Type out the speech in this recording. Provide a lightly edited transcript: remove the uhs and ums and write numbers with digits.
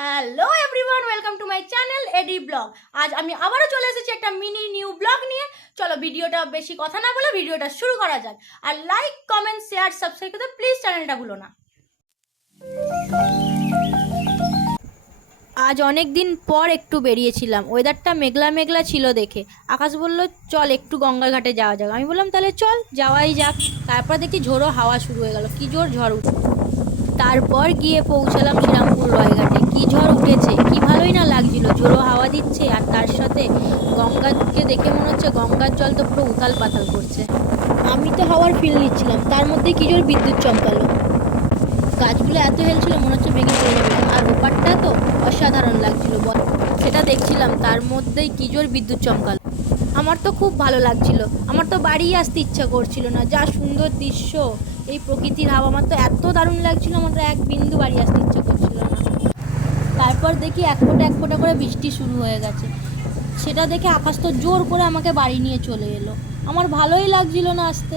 Hello everyone, welcome to my channel AD blog. আজ আমি আবারও চলে এসেছি একটা মিনি নিউ ব্লগ নিয়ে। চলো ভিডিওটা বেশি কথা না বলে ভিডিওটা শুরু করা যাক। আর লাইক, কমেন্ট, শেয়ার, সাবস্ক্রাইব করতে প্লিজ চ্যানেলটা ভুলো না। আজ অনেক দিন পর একটু বেরিয়েছিলাম, ওয়েদারটা মেঘলা মেঘলা ছিল দেখে আকাশ বলল চল একটু গঙ্গার ঘাটে যাওয়া যাক। আমি বললাম তাহলে চল যাওয়াই যাক। তারপর দেখি ঝোড়ো হাওয়া শুরু হয়ে গেল, কি জোর ঝড় উঠে। তারপর গিয়ে পৌঁছালাম শ্রীরামপুর রয়ঘাটে। কি ঝড় উঠেছে, কি ভালোই না লাগছিল, জোরো হাওয়া দিচ্ছে আর তার সাথে গঙ্গাকে দেখে মনে হচ্ছে গঙ্গার জল তো পুরো উথাল পাথাল করছে। আমি তো হাওয়ার ফিল নিচ্ছিলাম, তার মধ্যে কি জোর বিদ্যুৎ চমকালো। গাছগুলো এত হেলছিল মনে হচ্ছে ভেঙে পড়ে যাবে। আর ওপারটা তো অসাধারণ লাগছিল, সেটা দেখছিলাম, তার মধ্যেই কি জোর বিদ্যুৎ চমকালো। আমার তো খুব ভালো লাগছিল, আমার তো বাড়ি আসতে ইচ্ছা করছিল না। যা সুন্দর দৃশ্য, এই প্রকৃতির হাওয়া আমার তো এত দারুণ লাগছিল, আমার তো এক বিন্দু বাড়ি আসতে ইচ্ছা করছিল না। তারপর দেখি এক ফোঁটা করে বৃষ্টি শুরু হয়ে গেছে। সেটা দেখে আকাশ তো জোর করে আমাকে বাড়ি নিয়ে চলে এলো। আমার ভালোই লাগছিল না আসতে।